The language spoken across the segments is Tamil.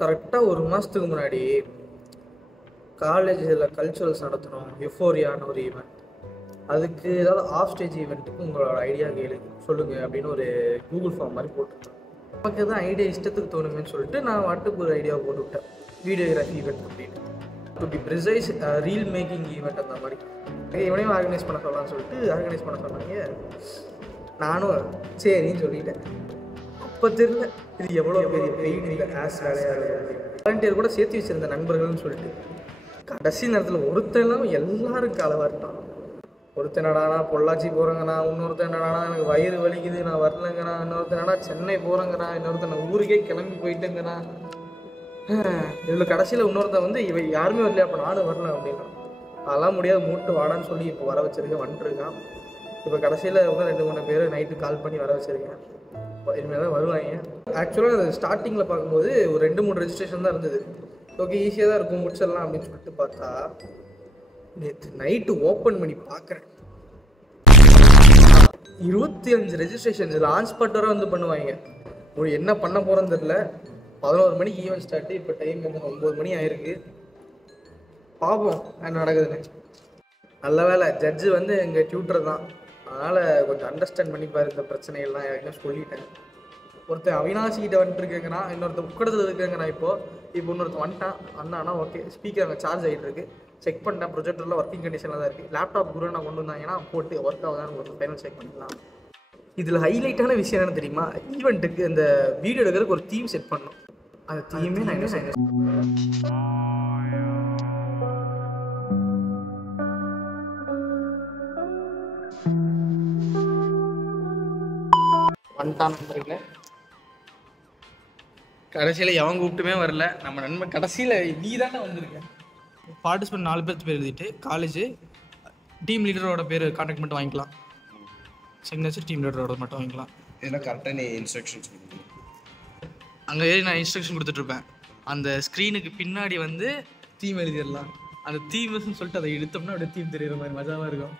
கரெக்டாக ஒரு மாதத்துக்கு முன்னாடி காலேஜில் கல்ச்சுரல்ஸ் நடத்தணும், யுஃபோரியான்னு ஒரு ஈவெண்ட். அதுக்கு ஏதாவது ஆஃப் ஸ்டேஜ் ஈவெண்ட்டுக்கு உங்களோட ஐடியா சொல்லுங்கள் அப்படின்னு ஒரு கூகுள் ஃபார்ம் மாதிரி போட்டுருக்கேன். நமக்கு எதுவும் ஐடியா இஷ்டத்துக்கு தோணுமேன்னு சொல்லிட்டு நான் வாட்டுக்கு ஒரு ஐடியாவை போட்டுவிட்டேன், வீடியோகிராஃபி ஈவெண்ட் அப்படின்னு. To be precise reel making event அந்த மாதிரி இவனையும் ஆர்கனைஸ் பண்ண சொல்லலாம்னு சொல்லிட்டு ஆர்கனைஸ் பண்ண சொன்னாங்க. நானும் சரின்னு சொல்லிட்டேன். அப்போ தெரியல இது எவ்வளோ பெரிய பெயின் இல்லை ஆஸ் வேலையாக வாலண்டியர் கூட சேர்த்து வச்சுருந்த நண்பர்கள்னு சொல்லிட்டு கடைசி நேரத்தில் ஒருத்தன் இல்லாமல் எல்லாரும் காலவாக இருக்கான். ஒருத்தன் என்னடானா பொள்ளாச்சி போகிறேங்கண்ணா, இன்னொருத்தன் என்னடானா எனக்கு வயிறு வலிக்குது நான் வரலங்கண்ணா, இன்னொருத்தன் என்னடா சென்னை போகிறேங்கண்ணா, இன்னொருத்தன் நான் ஊருக்கே கிளம்பி போயிட்டேங்கண்ணா. இதில் கடைசியில் இன்னொருத்தன் வந்து இவ யாருமே வரலையா, அப்போ நானும் வரல அப்படின்னா அதெல்லாம் முடியாது மூட்டு வாடான்னு சொல்லி இப்போ வர வச்சுருக்கேன், வந்துட்டுருக்கான். இப்போ கடைசியில் இன்னும் 2-3 பேர் நைட்டு கால் பண்ணி வர வச்சுருக்கேன். இனிமேல் தான் வருவாங்க. ஆக்சுவலாக ஸ்டார்டிங்கில் பார்க்கும்போது ஒரு 2-3 ரெஜிஸ்ட்ரேஷன் தான் இருந்தது. ஓகே ஈஸியாக தான் இருக்கும் முடிச்சிடலாம் அப்படின்னு சொல்லிட்டு பார்த்தா நேற்று நைட்டு ஓப்பன் பண்ணி பார்க்குறேன் 25 ரெஜிஸ்ட்ரேஷன். இதில் ஆன் ஸ்பாட்டராக வந்து பண்ணுவாங்க. ஒரு என்ன பண்ண போகிறோன்னு தெரில. 11 மணிக்கு ஈவெண்ட் ஸ்டார்ட்டு, இப்போ டைம் வந்து 9 மணி ஆயிருக்கு. பார்ப்போம் என்ன நடக்குதுன்னு. நல்ல வேலை ஜட்ஜு வந்து எங்கள் டியூட்டர் தான், அதனால் கொஞ்சம் அண்டர்ஸ்டாண்ட் பண்ணிப்பார் இந்த பிரச்சனைகள்லாம். யாருக்கும் சொல்லிட்டேன். ஒருத்தர் அவினாசிக்கிட்ட வந்துட்டுருக்கேங்கண்ணா, இன்னொருத்தர் உக்கடத்தில் இருக்குங்கண்ணா. இப்போ இன்னொருத்தர் வந்தானா ஓகே. ஸ்பீக்கர் அங்கே சார்ஜ் ஆகிட்டு இருக்கு, செக் பண்ணிட்டேன். ப்ரொஜெக்டரில் ஒர்க்கிங் கண்டிஷனில் தான் இருக்குது. லேப்டாப் குரு நான் கொண்டு வந்தாங்கன்னா போட்டு ஒர்க் ஆகுதான்னு ஒரு ஃபைனல் செக் பண்ணிக்கலாம். இதில் ஹைலைட்டான விஷயம் என்ன தெரியுமா, ஈவெண்ட்டுக்கு இந்த வீடியோ எடுக்கிறதுக்கு ஒரு தீம் செட் பண்ணணும். அந்த தீமே நான் என்ன செய்யணும் வந்துட்டான் நண்பர்களே. கடைசியில் எவன் கூப்பிட்டுமே வரல. நம்ம நண்பன் கடைசியில் நீ தானே வந்திருக்கேன். பார்ட்டிசிபெண்ட் 4 பேர் எழுதிட்டு காலேஜ் டீம் லீடரோட பேர் கான்டாக்ட் மட்டும் வாங்கிக்கலாம். சிக்னேச்சர் டீம் லீடரோட மட்டும் வாங்கிக்கலாம். இதெல்லாம் கரெக்டாக நீ இன்ஸ்ட்ரக்ஷன்ஸ் கொடுக்கணும். அங்கே ஏறி நான் இன்ஸ்ட்ரக்ஷன் கொடுத்துட்ருப்பேன். அந்த ஸ்க்ரீனுக்கு பின்னாடி வந்து தீம் எழுதிடலாம். அந்த தீம்னு சொல்லிட்டு அதை எடுத்தோம்னா அப்படியே தீம் தெரியுற மாதிரி மஜாவாக இருக்கும்.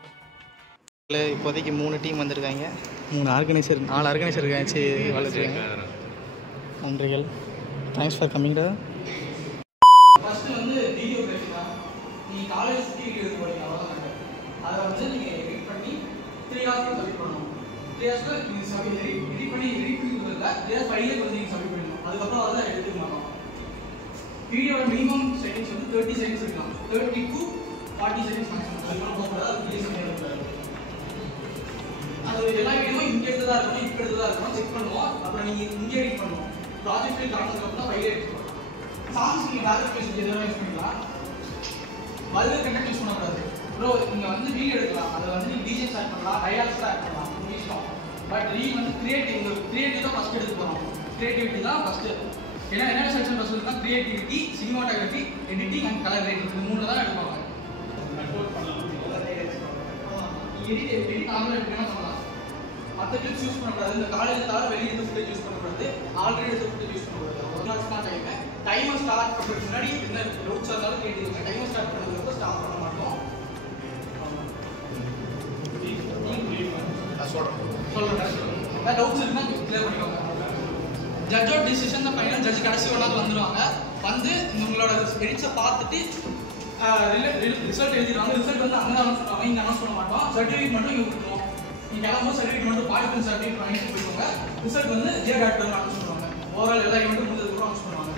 இல்லை இப்போதைக்கு 3 டீம் வந்திருக்காங்க, 4 ஆர்கனைசர் இருக்காங்க. சரி வளர்த்துருக்காங்க. நன்றிகள். Thanks for coming. ஃபஸ்ட்டு வந்து வீடியோகிராஃபி தான். நீங்கள் காலேஜ் சுற்றி வீடியோ எடுக்க போகிறீங்க, அவ்வளோதான். அதை வந்து நீங்கள் எடிட் பண்ணி 3 hours சப்மிட் பண்ணணும். 3 hours நீங்கள் எடிட் பண்ணி கொடுக்குறதுல 3 hours 5 days வந்து நீங்கள் சப்மிட் பண்ணணும். அதுக்கப்புறம் அதை தான் எடுத்துக்க மாட்டோம். வீடியோட மினிமம் செகண்ட்ஸ் வந்து 30 seconds இருக்கலாம். 30 to 40 seconds மேக்ஸிமம். அதுக்கப்புறம் போகக்கூடாது. அது எல்லா வீடியோவும் இங்கே எடுத்து தான் இருக்கணும், இப்போ எடுத்து தான் இருக்கணும். செக் பண்ணுவோம். அப்புறம் நீங்கள் இங்கே எடிட் பண்ணுவோம். ப்ராஜெக்ட் காட்டுறதுக்கு தான் ஃபைல் எடிட் பண்ணுவோம். சாங்ஸ் நீங்கள் பேக்கப் பேசி எதுவும் யூஸ் பண்ணிக்கலாம். வல்கர் கண்டென்ட் யூஸ் பண்ணக்கூடாது. ப்ரோ நீங்கள் வந்து வீடியோ எடுக்கலாம், அதை வந்து நீங்கள் டிஜே ஸ்டார்ட் பண்ணலாம், டயலாக்ஸ் ஆட் பண்ணலாம், உங்கள் இஷ்டம். பட் வந்து கிரியேட்டிவ் தான் ஃபஸ்ட் எடுத்து போகிறோம். கிரியேட்டிவிட்டி தான் ஃபஸ்ட்டு. ஏன்னா என்னென்ன செக்ஷன் ஃபஸ்ட் இருக்குன்னா creativity, cinematography, editing and colour grading, இது 3 தான் எடுப்பாங்க. எடிட் நார்மலாக எடுக்கணும்னு சொல்லலாம். மற்ற கிளிப்ஸ் யூஸ் பண்ணக்கூடாது. இந்த காலேஜ் தவிர வெளியே எடுத்து ஃபுட்டேஜ் யூஸ் பண்ணக்கூடாது. ஆல்ரெடி எடுத்து ஃபுட்டேஜ் யூஸ் பண்ணக்கூடாது. ஒரு நாள் தான் டைமர் ஸ்டார்ட் பண்ணுறதுக்கு முன்னாடி என்ன டவுட்ஸ் இருந்தாலும் கேட்டுக்கோங்க. டைமர் ஸ்டார்ட் பண்ணுறதுக்கு ஸ்டாப் பண்ண மாட்டோம். சொல்கிறேன் டவுட்ஸ் இருக்குன்னா கிளியர் பண்ணிக்கோங்க. ஜட்ஜோட டிசிஷன் தான் ஃபைனல். ஜட்ஜ் கடைசி ஒரு நாள் வந்துடுவாங்க. வந்து உங்களோட எடிட்ஸை பார்த்துட்டு ரிசல்ட் எழுதிடுவாங்க. ரிசல்ட் வந்து அங்கே அனௌன்ஸ் பண்ணுவாங்க, இங்கே அனௌன்ஸ் பண்ண மாட்டோம். சர்டிஃபிகேட் மட்டும் இங்கே கொடுத்துருவோம். நீங்கள் கிளம்பும் சர்டிஃபிகேட் மட்டும் பார்ட்டிசிபென்ட் சர்டிஃபிகேட் வாங்கிட்டு போய்க்கோங்க. ரிசல்ட் வந்து ஜே.com அனௌன்ஸ் பண்ணுவாங்க. ஓவரால் எல்லா ஈவெண்ட்டும் முடிஞ்சதுக்கு அனௌன்ஸ் பண்ணுவாங்க.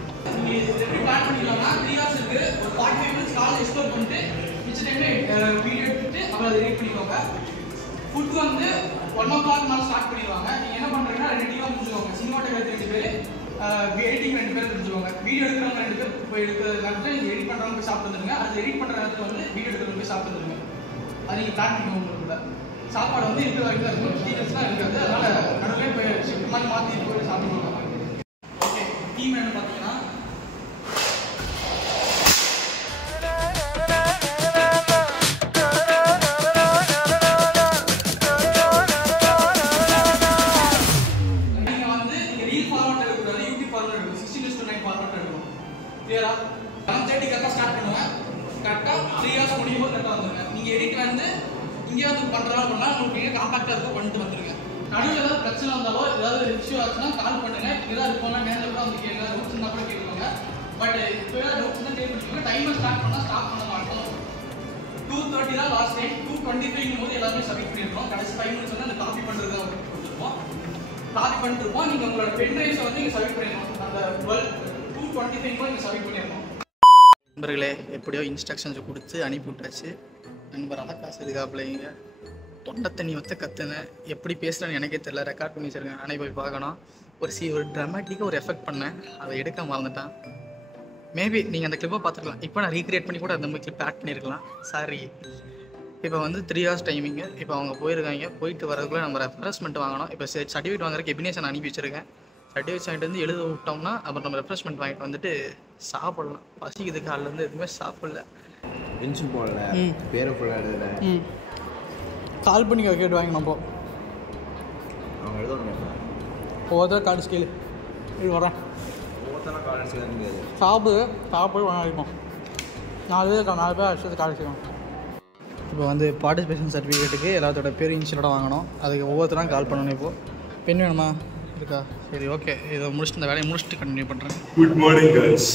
நீங்கள் எப்படி பிளான் பண்ணிக்கலாம்னா 3 hours இருக்குது. ஒரு 45 minutes காலேஜ் எக்ஸ்ப்ளோர் பண்ணிட்டு மிச்ச டைமில் வீடியோ எடுத்துட்டு அப்புறம் அதை எடிட் பண்ணிக்கோங்க. ஃபுட் வந்து 1 o'clock மேலே ஸ்டார்ட் பண்ணிடுவாங்க. நீங்கள் என்ன பண்ணுறீங்கன்னா 2 டீமாக முடிச்சுக்கோங்க. சினிமாட்டோகிராஃபி 2 பேர், எடிட்டிங் 2 பேர் முடிச்சுக்கோங்க. வீடியோ எடுக்கிறவங்க 2 பேர் போய் எடுக்கிற நேரத்தில் நீங்கள் எடிட் பண்ணுறவங்க போய் சாப்பிட்டு வந்துருங்க. அது எடிட் பண்ணுற நேரத்தில் வந்து வீடியோ எடுக்கிறவங்க போய் சாப்பிட்டு வந்துருங்க. அது நீங்கள் பிளான் பண்ணிக்கோங்க. கூட சாப்பாடு வந்து இருக்கிற வரைக்கும் தான் இருக்கும், டீச்சர்ஸ்லாம் இருக்காது. அதனால் நடுவே போய் ஷிஃப்ட் மாதிரி மாற்றி போய் சாப்பிடுவாங்க. ஓகே, டீம் என்ன பார்த்தீங்கன்னா நீங்கள் வந்து நீங்கள் ரீல் ஃபார்மேட் எடுக்கக்கூடாது, யூடியூப் ஃபார்மேட் எடுக்கணும். 16:9 ஃபார்மேட் எடுக்கணும். கிளியரா? 7:30 கரெக்டாக ஸ்டார்ட் பண்ணுவேன். கரெக்டாக 3 hours முடியும் போது கரெக்டாக வந்துடுங்க. நீங்கள் எடிட் வந்து இங்கே வந்து பண்ணுறதா பண்ணால் உங்களுக்கு எங்கே காம்பாக்டாக இருக்கோ பண்ணிட்டு வந்துருங்க. நடுவில் ஏதாவது பிரச்சனை வந்தாலோ ஏதாவது இஷ்யூ ஆச்சுன்னா கால் பண்ணுங்கள். ஏதாவது போனால் நேரில் கூட வந்து கேட்க ரூட்ஸ் இருந்தால் கூட கேட்குவாங்க. டைமர் ஸ்டார்ட் பண்ணால் ஸ்டாப் பண்ண மாட்டோம். 2:30 தான் லாஸ்ட் டைம். 2:25 போது எல்லாமே சப்மிட் பண்ணிருக்கோம். கடைசி 5 மினிட்ஸ் வந்து அந்த காப்பி பண்ணுறது தான் கொடுத்துருப்போம். காப்பி பண்ணிருப்போம். நீங்கள் உங்களோட பென் ட்ரைவ்ஸை வந்து நீங்கள் சப்மிட் பண்ணிடணும். அந்த 2:25 போது நீங்கள் சப்மிட் பண்ணிடணும். நண்பர்களே எப்படியோ இன்ஸ்ட்ரக்ஷன்ஸ் கொடுத்து அனுப்பி விட்டாச்சு. நண்பர் காசு இருக்காப்பிள்ளைங்க தொண்டை தண்ணி வச்ச கற்றுனேன். எப்படி பேசுகிறேன்னு எனக்கே தெரியல. ரெக்கார்ட் பண்ணி வச்சுருக்கேன். நானே போய் பார்க்கணும். ஒரு ட்ராமாட்டிக்காக ஒரு எஃபெக்ட் பண்ணேன். அதை எடுக்க மறந்துட்டேன். மேபி நீங்கள் அந்த கிளிப்பை பார்த்துருக்கலாம். இப்போ நான் ரீக்ரியேட் பண்ணி கூட அந்த மாதிரி கிளிப் ஆட் பண்ணியிருக்கலாம். சாரி. இப்போ வந்து 3 hours டைமிங்கு. இப்போ அவங்க போயிருக்காங்க. போயிட்டு வரதுக்குள்ளே நம்ம ரெஃப்ரெஷ்மெண்ட் வாங்கணும். இப்போ சர்டிஃபிகேட் வாங்குறதுக்கு எபினேஷன் அனுப்பி வச்சுருக்கேன். சர்டிஃபிகேட் வாங்கிட்டு வந்து எழுத விட்டோம்னா அப்புறம் நம்ம ரெஃப்ரெஷ்மெண்ட் வாங்கிட்டு வந்துட்டு சாப்பிடலாம். பசிக்குது காலிலேருந்து எதுவுமே சாப்பிடல. பென்ஷன் போடல, பேரை போட எழுதல. கால் பண்ணி கேட்டு வாங்க நம்ம அவங்க எழுத ஒவ்வொருத்தர கார்டு ஸ்கேலு இது வரேன். ஒவ்வொருத்தரும் காலேஜ் முடியாது. சாப்பிடு வாங்கிப்போம். 4 பேர் அடிச்சது கார்டு செய்வோம். இப்போ வந்து பார்ட்டிசிபேஷன் சர்டிஃபிகேட்டுக்கு எல்லாத்தோட பேர் இன்ஷியலோட வாங்கணும். அதுக்கு ஒவ்வொருத்தரும் கால் பண்ணணும். இப்போது பெண் வேணுமா இருக்கா? சரி, ஓகே. இதை முடிச்சுட்டு இந்த வேலையை முடிச்சுட்டு கண்டினியூ பண்ணுறேன். Good morning girls.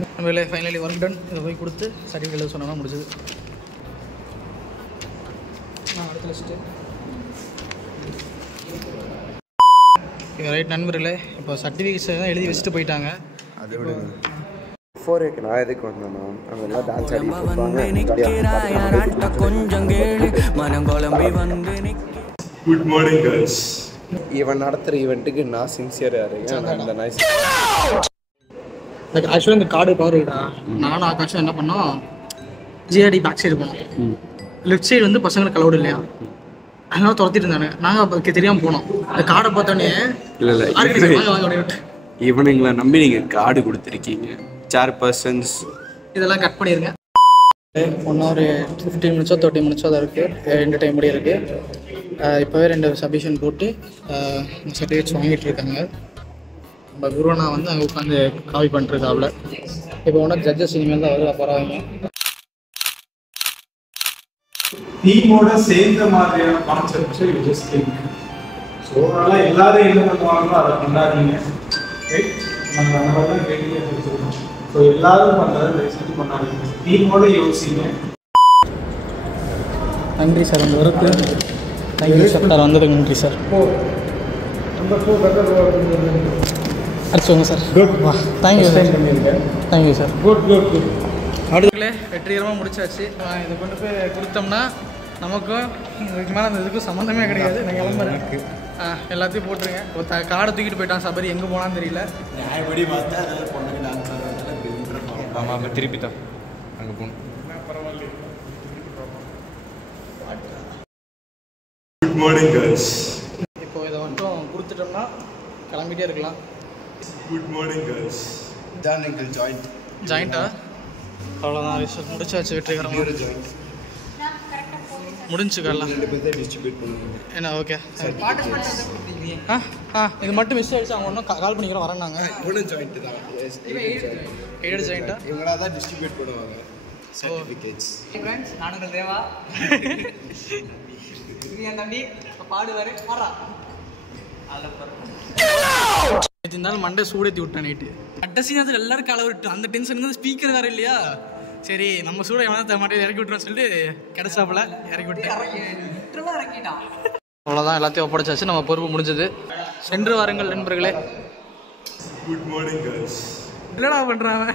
நம்ம வேலையை ஃபைனலி ஒர்க் டன். இதை போய் கொடுத்து சர்டிஃபிகேட் எழுத சொன்னால் முடிஞ்சது. நான் அடுத்த லிஸ்ட்டு ரைட். நண்பர்களே இப்போ சர்டிஃபிகேட்ஸ் தான் எழுதி வச்சுட்டு போயிட்டாங்க. அது விட 4 நான் எதுக்கு வந்தேன்னா அவங்க எல்லாம் டான்ஸ் ஆடிட்டு கொஞ்சம் கேளு மனம் குழம்பி வந்து குட் மார்னிங் கேர்ள்ஸ். இவன் நடத்துகிற ஈவெண்ட்டுக்கு நான் சின்சியராக இருக்கேன். அந்த நைஸ் ஆக்சுவலாக இந்த கார்டு பாருடா. நானும் ஆகாஷம் என்ன பண்ணோம், ஜிஆர்டி பேக் சைடு போனோம். லெஃப்ட் சைடு வந்து பசங்களுக்கு அலௌடு இல்லையா, அதனால துரத்திட்டு இருந்தாங்க. நாங்கள் தெரியாமல் போனோம். இந்த கார்டை பார்த்தோன்னே இல்லை இவனுங்களை நம்பி நீங்கள் கார்டு கொடுத்துருக்கீங்க. சேர்பர்சன்ஸ் இதெல்லாம் கட் பண்ணிடுங்க. ஒன்றும் ஒரு 15 minutes 30 minutes தான் இருக்குது. 2 டைம் முடிய இருக்குது. இப்போவே 2 சப்மிஷன் போட்டு சர்டிஃபிகேட்ஸ் வாங்கிட்டு இருக்காங்க. நம்ம குருவனா வந்து அங்கே உட்காந்து காப்பி பண்ணிருக்காப்புல. இப்போ ஒன்றும் ஜட்ஜஸ் இனிமேல் தான் வருவா போகிறாங்க. டீமோட சேர்ந்த மாதிரியான concepts you just think. So அதனால் எல்லாரும் என்ன பண்ணுவாங்களோ அதை கொண்டாடுறீங்க. ரைட், நம்ம நம்ம தான் கேள்வியாக வச்சுருக்கோம். ஸோ எல்லாரும் பண்ணுறதை தயவுசெய்து கொண்டாடுறீங்க. டீமோட யோசிங்க. நன்றி சார் உங்கள் ஒர்க்கு. Thank you sir. வந்ததுக்கு நன்றி சார். நம்பர் 4 பெட்டர் அடிச்சுங்க sir. Good. Thank you sir. Thank you sir. Good good good. அடுத்துங்களே வெற்றிகரமாக முடிச்சாச்சு. இதை கொண்டு போய் கொடுத்தோம்னா நமக்கும் இதுக்கு மேலே அந்த இதுக்கும் சம்மந்தமே கிடையாது. நான் கிளம்புறேன். எல்லாத்தையும் போட்டுருங்க. காடை தூக்கிட்டு போயிட்டான் சபரி. எங்கே போனான்னு தெரியல. நியாயப்படி பார்த்தா அதாவது பொண்ணுக்கு டான்ஸ் ஆடுறதுல ஆமாம். அப்போ திருப்பி தான் அங்கே போகணும். Good morning girls. இப்போ இதை மட்டும் கொடுத்துட்டோம்னா கிளம்பிட்டே இருக்கலாம். Good morning girls. தான் எங்கள் ஜாயிண்ட் ஜாயிண்டா அவ்வளோதான். ரிசல்ட் முடிச்சாச்சு வெற்றிகரமாக. ஜாயிண்ட் முடிஞ்சுக்கலாம். 2 பேர் டிஸ்ட்ரிபியூட் பண்ணுவாங்க. என்ன ஓகே. இது மட்டும் மிஸ் ஆகிடுச்சு. அவங்க ஒன்றும் கால் பண்ணிக்கிறோம் வரேன்னாங்க. இவனும் ஜாயிண்ட் தான். எய்டட் ஜாயிண்டா இவங்களா தான் டிஸ்ட்ரிபியூட் பண்ணுவாங்க சர்டிஃபிகேட்ஸ். ஃப்ரெண்ட்ஸ் நானுங்கள் தேவா. இது என் தம்பி பாடுவார் வரா. இருந்தாலும் மண்டை சூடேற்றி விட்டேன் நைட்டு. கடைசி நேரத்தில் எல்லாரும் காலை விட்டு அந்த டென்ஷன் வந்து ஸ்பீக்கர் வேறு இல்லையா. சரி நம்ம சூட எவனா மாட்டே இறக்கி விட்டுருவோம் சொல்லிட்டு கிடைச்சாப்புல இறக்கி விட்டேன். இறக்கிட்டான். அவ்வளோதான், எல்லாத்தையும் ஒப்படைச்சாச்சு. நம்ம பொறுப்பு முடிஞ்சது. சென்று வாருங்கள் நண்பர்களே. Good morning girls. என்னடா பண்ணுறாங்க?